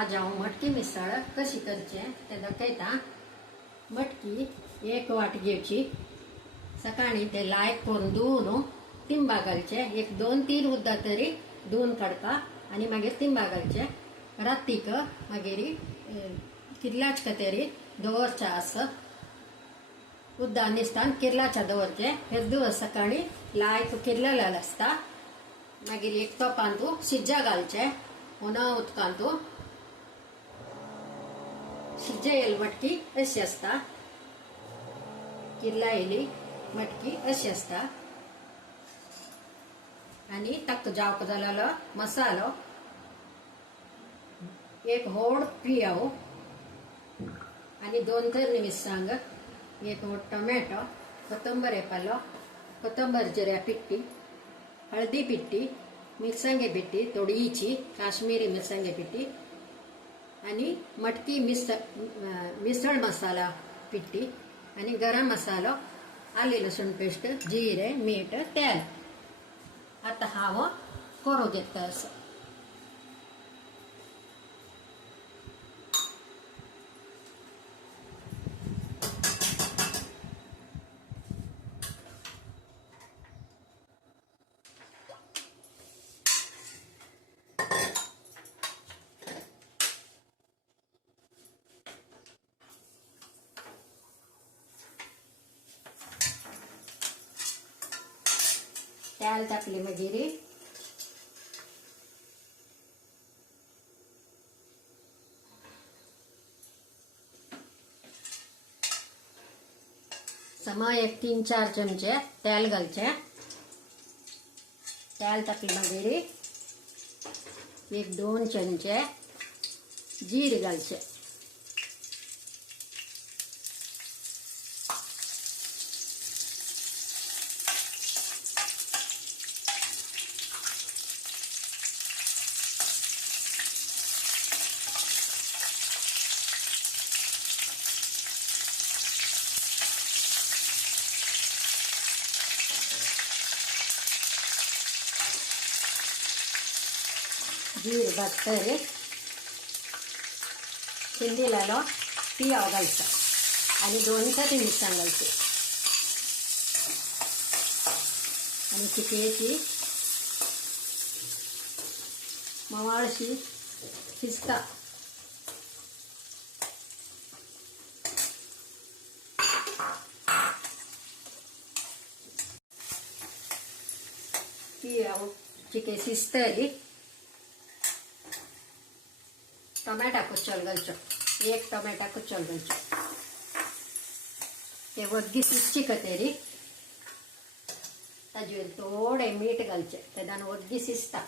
आज हांव मटकी मिसळ कशी करचे ते दाखयता। मटकी एक वाटी घेवची, सकाळी ते लायक करून धुवन तिंबा घालचे, एक 2-3 उद्दां तरी धुवन काडपा आनी मागीर तिंबा घालचे। रातीक मागीर किर्लाच तरी दवरचे आसत, उद्दां न्हिसतान किर्लाच्या दवरचे। हे दिवस सकाळी लायक किर्लेले आसता। मागीर एक तोपान तूं शिज्जा घालचे, उना उदकान तूं शिज्जा येयली मटकी अशी आसता, किर्ला येयली मटकी अशी आसता। आनी ताका जावक जालो मसालो, एक व्हड पियाव आनी 2 तरी मिरसांग, एक व्हड टोमॅटो, कोथंबरी पालो, कोथंबरी जिऱ्या पिट्टी, हळदी पिट्टी, मिरसांगे पिट्टी थोडीची, काश्मीरी मिरसांगे पिट्टी आनी मटकी मिसळ मसाला पिट्टी आनी गरम मसालो, आले लसूण पेस्ट, जिरे, मीठ, तेल। आता हांव करूं घेता असो। तेल तापले मागीर समा एक 3-4 चमचे तेल घालचे। तेल तापले मागीर एक 2 चमचे जीरे घालचे। जीरे भाजतरी शिंदिलेलो पियाव घालचा आनी 2 तरी मिरसांग घालची आनी चिकयेची मवाळशी शिजता। पियाव चिके शिजतली टोमॅटो कुचल घालचो, एक टोमॅटो कुचल घालचो। ते वग्गी शिजची कतेरी ताजेर थोडे मीठ घालचे, तेदान वग्गी शिजता।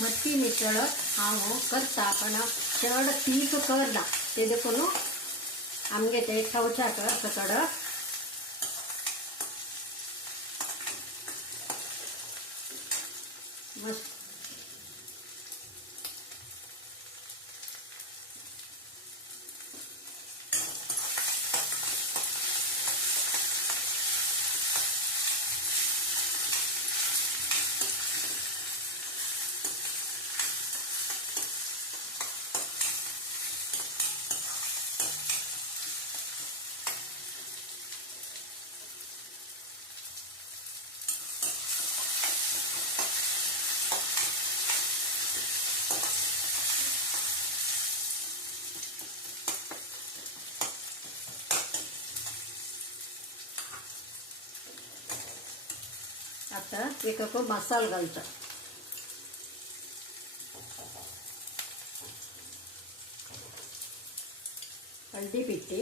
मटकी मिसळ हांव करता, पण चड तीख करना, ते देखून आमगे ते खावच्याक चड मस्त। आता एक मसाला घालचा, हळदी पिट्टी,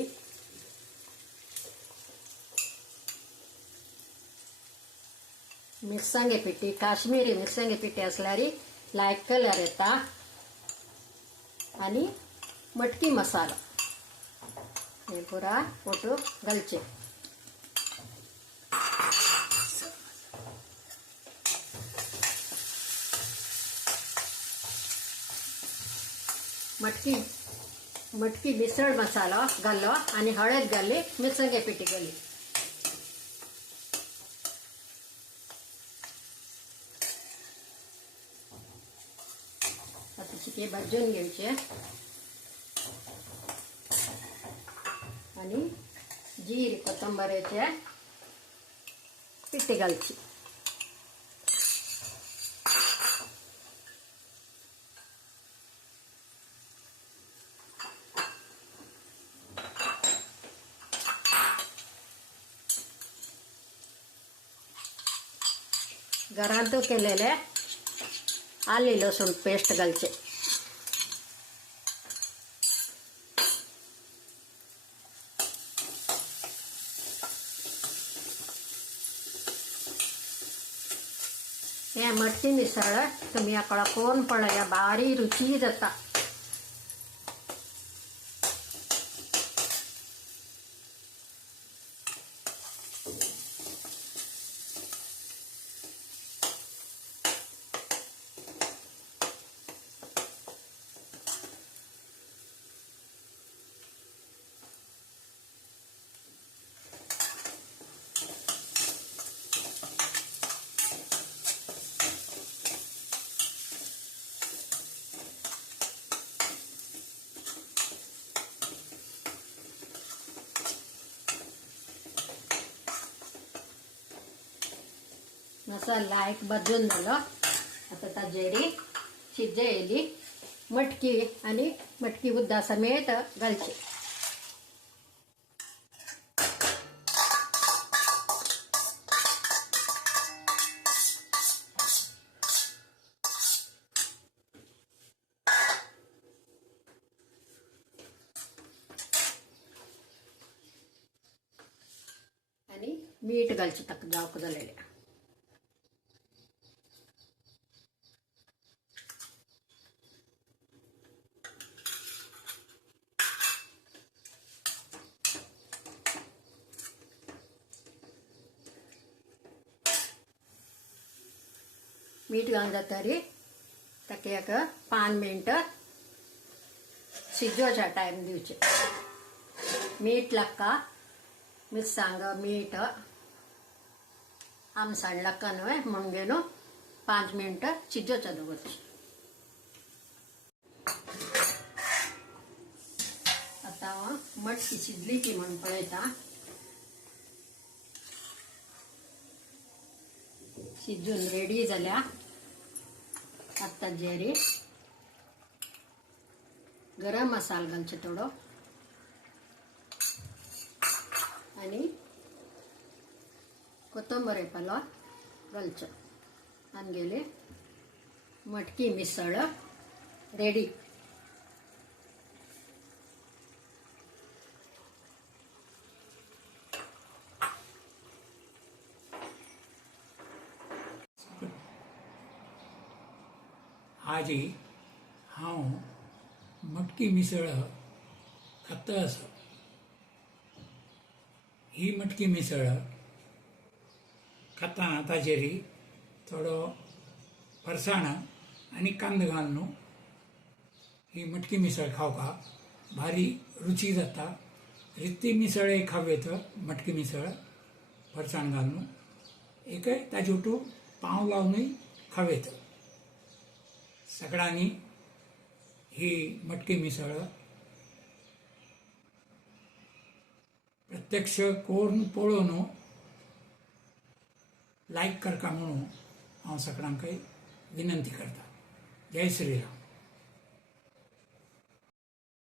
मिरसांगे पिठी काश्मीरी मिरसांगे पिठी असल्यारी लायक कलर येता आणि मटकी मसाला हे पुरा फोटो घालचे. मटकी मिसळ मसाला घालो आणि हळद घाली मिरसांगे पिठी घाली. आता चिके भाजून घ्यायचे आणि जीरी कोथिंबीरचे पिठी घालची. घरात केलेले आले लसूण पेस्ट घालचे. हे मटकी मिसळ तुम्ही आकडा कोण पळया भारी रुची जाता. मसाला एक भाजून झालं. आता ताजेरी शिजेली मटकी आणि मटकी उद्दा समेत घालचे. आणि मीठ घालचे तक जावक झालेले. मीठ घालून जातरी ताका एक 5 मिनटं शिजोवचा टाइम दिवचे. मीठ लक्का मिरसांग मीठ आमसाण लक्का न्हय म्हणून 5 मिनटं शिजोवचा दवरची. आता मटकी शिजली की म्हणून पळयता. शिजून रेडी झाल्या. आता जेरी गरम मसाला घालचे थोडो आणि कोथिंबीर पालो घालचे आणि गेले मटकी मिसळ रेडी. आज हांव मटकी मिसळ खाता आसा. ही मटकी मिसळ खाता ताजेरी थोडो फरसाण आनी कांदो घालून ही मटकी मिसळ खावपाक भारी रुची जाता. रिती मिसळ एक खावेत मटकी मिसळ फरसाण घालून एक ताजे उठू पाव लावूनय खावेत. सगळ्यांनी ही मटकी मिसळ प्रत्यक्ष करून पळोवन लायक करता म्हणून हांव सगळ्यांक विनंती करता. जय श्रीराम.